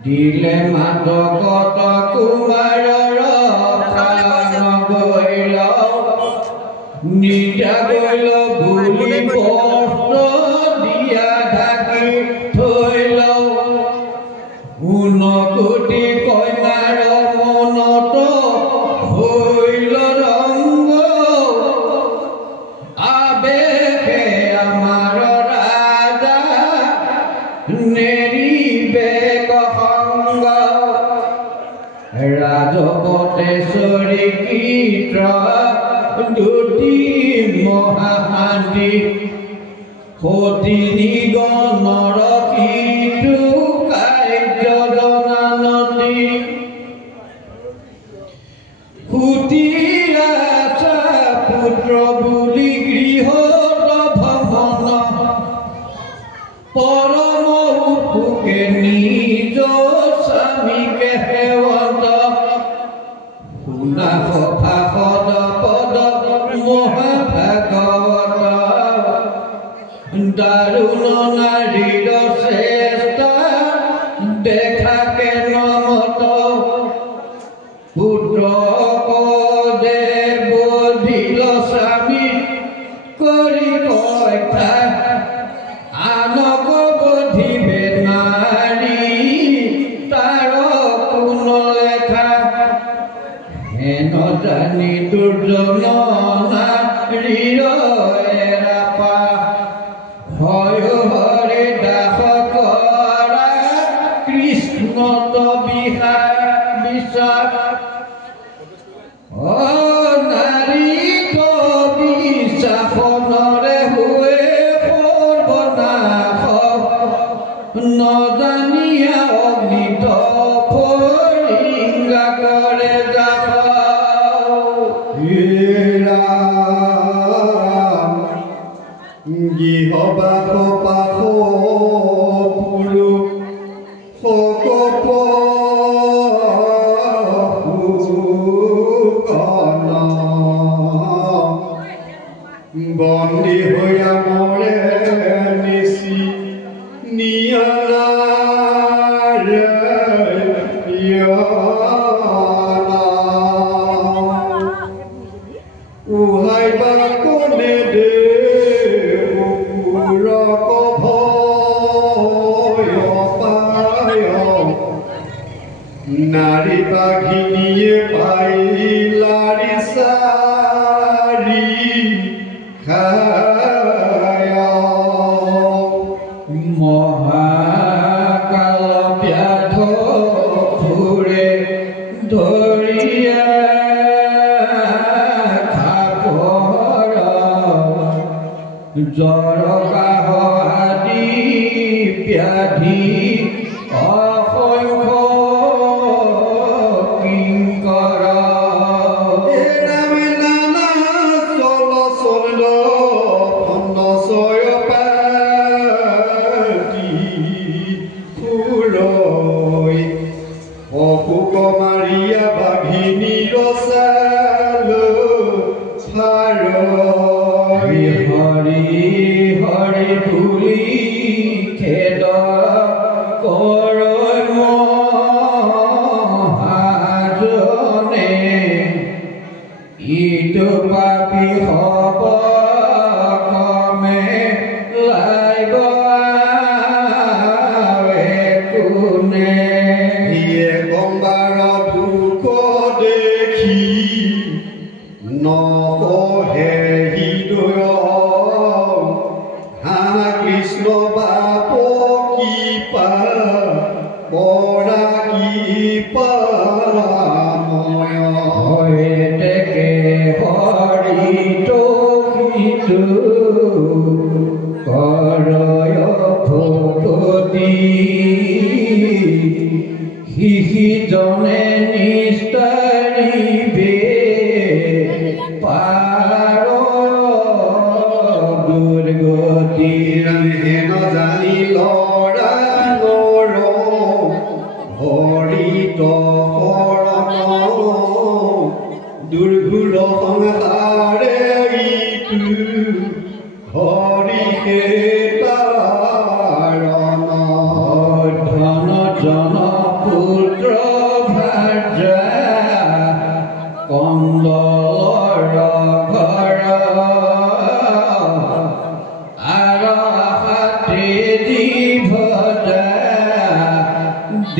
দিলে মাদকত কুমাৰৰ গৈল নিতা গৈল বুলি বস্ত্ৰ দিয়া ঢাকি থৈল ঊনকোটি কন্যাৰ মনত হৈল ৰংগ আবেগে আমাৰ ৰাজা নেৰিবে সংগ ৰাজপটেশ্বৰী কীৰ্ত দুটি মহাশান্তি সতিনী গণৰ কীৰ্তু কাৰ্য জনানতি সুতি আছা পুত্ৰ বুলি গৃহত ভ্ৰমণ পৰম সুখে নিজ স্বামীকে সেৱত শুনা সভা পদ পদ মহাভাগৱত দাৰুণ নাৰীৰ শ্ৰেষ্ঠ দেখাকে নমত পুত্ৰ পদে বধিল স্বামী কৰি কথা আনক বধিবে নাৰী তাৰ কোন লেখা হেন জানি দুৰ্জন নাৰীৰ এৰাপা হয় হৰে দাস কৰা কৃষ্ণত বিশ্বাস নাৰী বিশ্বাসনৰে হৈ সৰ্বনাশ নজানিয়া অগ্নিত ফৰিংগা কৰে যাক গৃহবাস পাশ পুৰুষ সকপ বন্দী হৈয়া মৰে নিচি নিয়ালাৰে উহাইবা কোনে দে পুৰক ভয় পায় নাৰী বাঘিনীয়ে পাইলাৰি চাৰি খায় মহাকাল ব্যাধ ফুৰে ধৰিয়া খাপৰ জ্বৰ কাহ আদি ব্যাধি অসংখ্য কিংকৰ মাৰিয়া বাঘিনী ৰচাল হৰি হৰি বুলি খেদ কৰ মহাজনে ইটো পাপী হব কমে লাইব কোনে কম্বাৰ দুখ দেখি নকহে হৃদয় হা কৃষ্ণ বাপ কৃপা পৰা কৃপা তেকে হৰি তহিতু কৰয় ভকতি সিজনে নিস্তাৰিবে পাৰ দুৰ্গতি হেন জানি লৰা নৰ হৰিত শৰণ দুৰ্ঘুল সংসাৰে ইটো হৰিহে তাৰণ ধন জন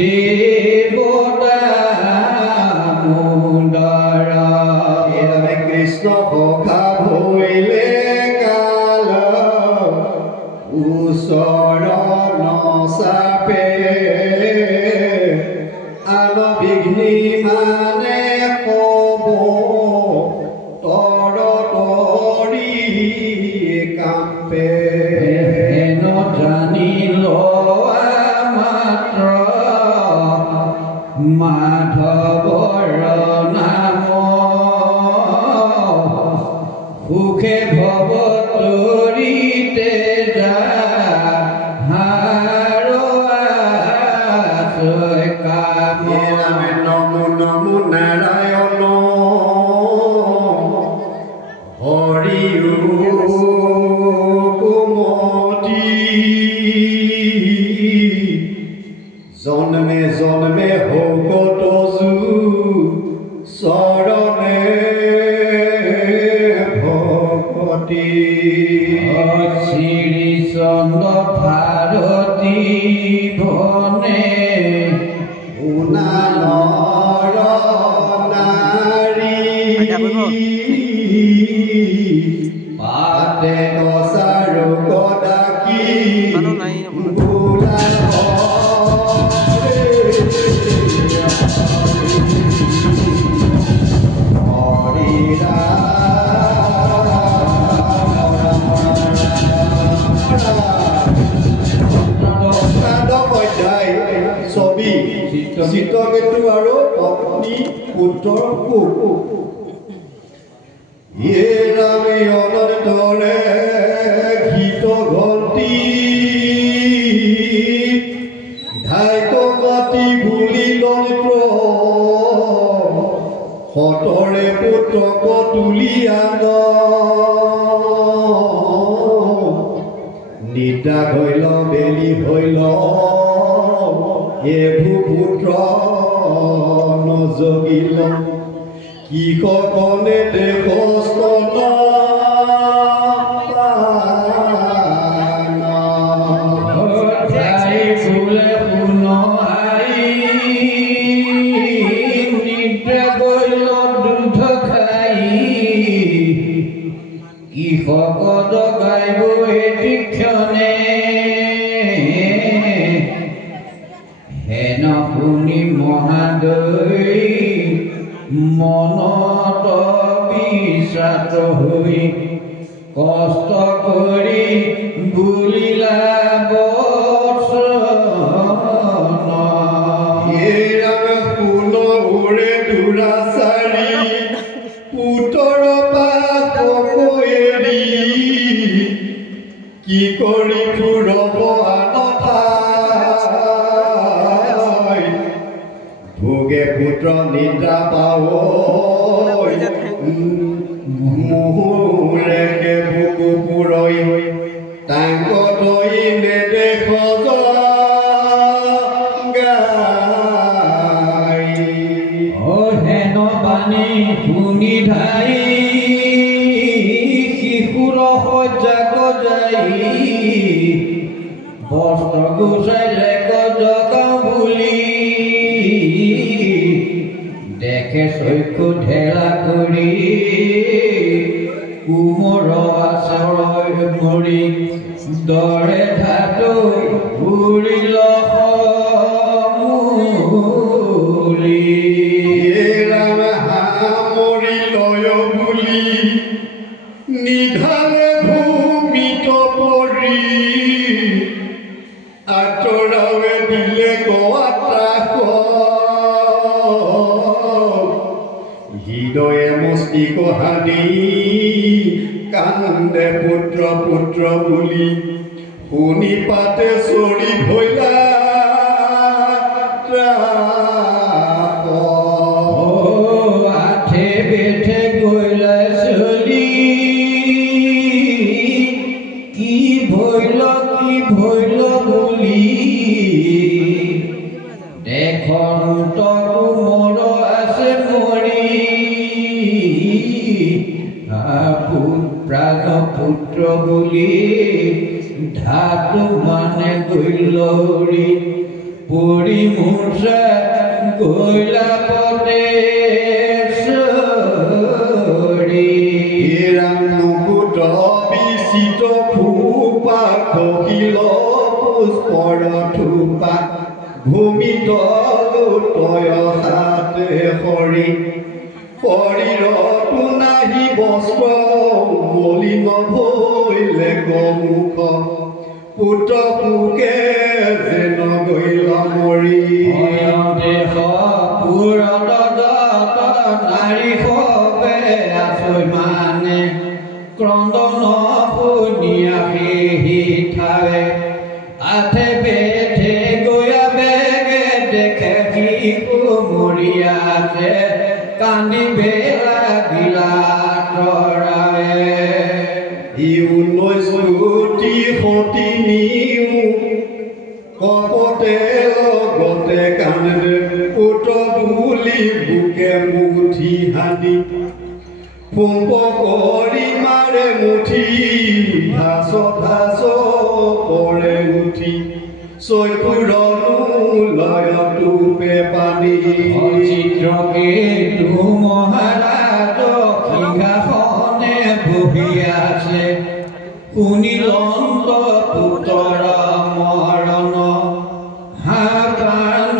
দেৱতা মুদৰা এৰামে কৃষ্ণ সখা ভৈলে কাল ওচৰ নচাপে আন বিঘ্নি মানে কব তৰ তৰি কাম্পে হেন জানি লোৱা মাত্ৰ মাধৱৰ নাম সুখে ভৱ তৰিতে যা এৰামে নমো নমো নাৰায়ণ হৰি কুমতি জন্মে জন্মে ভকত জু চৰণে ভকতি শ্ৰী চন্দ্ৰ ভাৰতী ভনে উনানৰ নাৰী পাতে কচাৰু কদাকি বোলা ছবি চিত্ৰকেতু আৰু পত্নী পুত্ৰৰ সুখ য়ে ৰামে অনন্তৰে গীত ঘন্টি ধাইক মাতি বুলি লন্ত্ৰ সতৰে পুত্ৰক তুলি আন নিদ্ৰা হৈল বেলি হৈল এভু পুত্ৰ নজগিল কিশকনে দেশস্থ নিদ্ৰা গৈল দুধ খাই কৃষক জগাইব এটি ক্ষণে হেন শুনি মহাদৈ মনত বিষাত হৈ কষ্ট কৰি বুলিলা দুৰাচাৰী পুতৰ পাক এৰি কি কৰি ফুৰব আনঠাই ভোগে পুত্ৰ নিদ্ৰা পাৱ মুহুৰে ভোগো পুৰৈ তাংক নেদেখ হেন পানী শুনি ধাই শিশুৰ সজ্জাক যাই বস্ত্ৰ গুচাইলে জগাও বুলি দেখে চক্ষু ঢেলা কৰি কোমৰ আচৰ মৰি দৰে ধাতু উৰিল নিধালে ভূমিত পৰি আঁতৰাৱে দিলে গোৱাত্ৰাস হৃদয়ে মস্তিষ্ক হানি কান্দে পুত্ৰ পুত্ৰ বুলি শুনি পাতে চৰি ভৈলা আঠে বেঠে গৈলা চলি কি ভৈল বুলি দেখন তোৰ আছে মৰি প্ৰাণ পুত্ৰ বুলি ধাতু মানে গৈলৰি পৰি মূৰ্ছা গৈলা পদে চৰি ৰাম মুকুট বিচিত ফুপা খহিল পুষ্পৰ থোপা ভূমি তলুতয় হাতে সৰি শৰীৰতো নাহি বস্ত্ৰ মলিন ভৈলে গমুখ পুত্ৰ সুকে যেন গৈল মৰি দেশ পুৰত নাৰী সবে আছৈ মানে ক্ৰন্দন শুনিয়া সেই ঠাৱে আঠে বেঠে গয়া বেগে দেখে শিশু মৰিয়া আছে কান্দিবে লাগিলা তৰাৱে 19 কোটি সতিনী কপতে লগতে কান্দে পুত্ৰ বুলি বুকে মুঠি হানি ফুম্প কৰি মাৰে মুঠি ভাস ভাস পৰে উঠি চৈকুৰনো লয় টুপে পানী চিত্ৰকে তু মহাৰাজ সিংহাসনে বহি আছে শুনি লন্ত পুত্ৰ মৰণ হাপান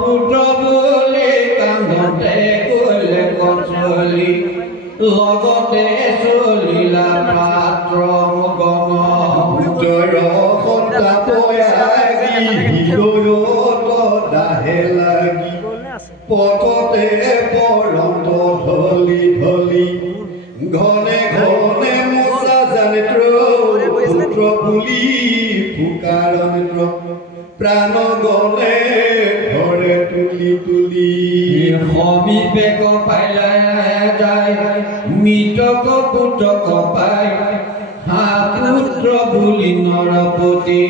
পুত্ৰ বুলি কান্দতে কলে কচলি লগতে চলিলা পাত্ৰ গণ পুত্ৰ সন্তাপয়াগি হৃদয়ত দাহে লাগি পথতে পৰন্ত ঢলি ঢলি ঘনে ঘনে মোচা জানেত্ৰ পুত্ৰ বুলি ফুকাৰ নেত্ৰ প্ৰাণ গলে ঘৰে তুলি তুলি সমীপে কপাইলা যায় মৃতক পুতক পাই হা পুত্ৰ বুলি নৰপতি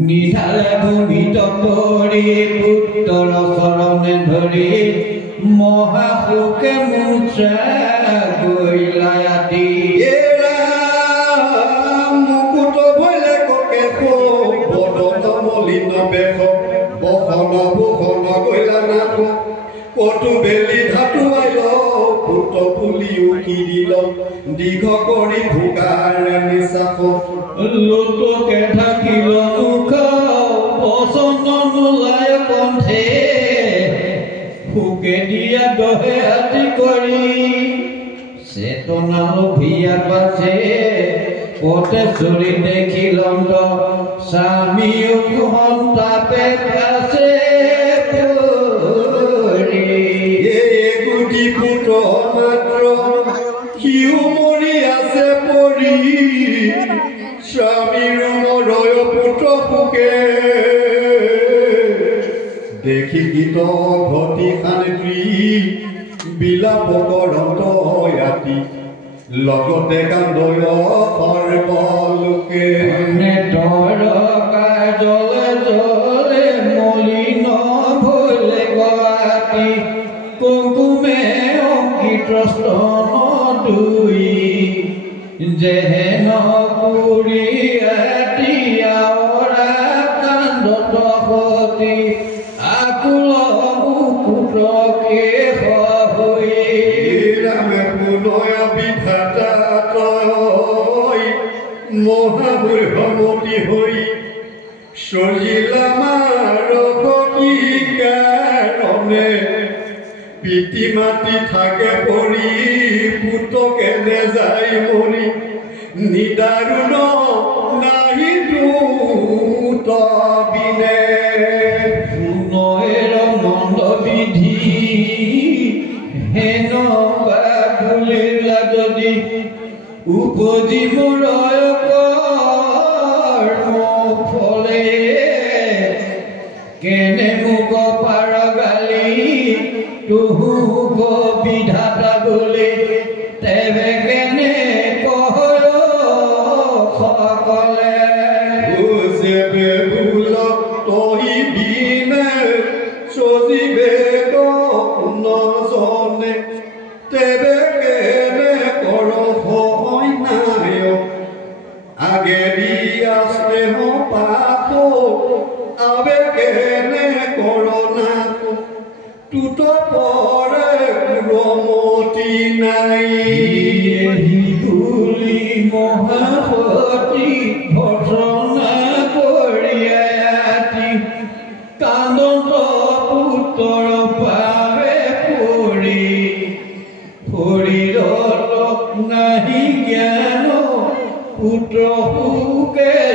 নিধালে ভূমিত পৰি পুত্ৰৰ চৰণে ধৰি মহাসুকে মূৰ্ছা গৈলা আদি মুকুট ভৈলে ককে বদন মলিন বেশ বসন ভূষণ গৈলা নাথ কটু বেলি ধাতু আইল পুত্ৰ পুলি উকি দিল দীঘ কৰি ভোকাৰে নিচাস লোকে থাকিল মুখ বচন নোলায় কণ্ঠে সুকে দিয়া দহে আদি কৰি চেতনা লোভিয়া পাছে পথে চৰি দেখিলন্ত স্বামী সন্তাপে পাছে গুটি পুত্ৰ মাত্ৰ সিও মৰি আছে পৰি স্বামীৰ মৰয় পুত্ৰ সুকে দেখি গীত ঘটি খানেত্ৰী বিলাপ কৰন্ত ৰাতি লগতে কান্দয় সৰ্বলোকে জলে জলে মলিন ভৈলে গৰাতি কুকুমে অংকিত স্তন দুই যেহেন পুৰি এতিয়াৰা কান্দত সতি আকুল মুকুটকে হৈ ৰামে পুনয় বিধাতা তই মহামূৰ্খমতি হৈ সজিলা মাৰ কি কাৰণে পিতৃ মাতি থাকে পৰি পুতকে নেযায় মৰি নিদাৰুণ নাহি দূত বিনে নৈৰ মন্দ বিধি হেন বুলিলা যদি উপজি মূৰয় কৰ্ম ফলে কেনে মোক পাৰ গালি তুহু বিধাতা বুলি তেবে কেনে কহ সকলে তহি বিনে সজিবে নজনে তেবে কেনে কৰ হয় নাই আগে দিয়া স্নেহ পাপ আবেগেনে কৰোনা তুত পৰে কুৰমতি নাই তুলি মহাপতি ভৰ্ষণা কৰিয়াতি কান্দন্ত পুত্ৰ পাবে পৰি শৰীৰত নাহি জ্ঞান পুত্ৰ সুখে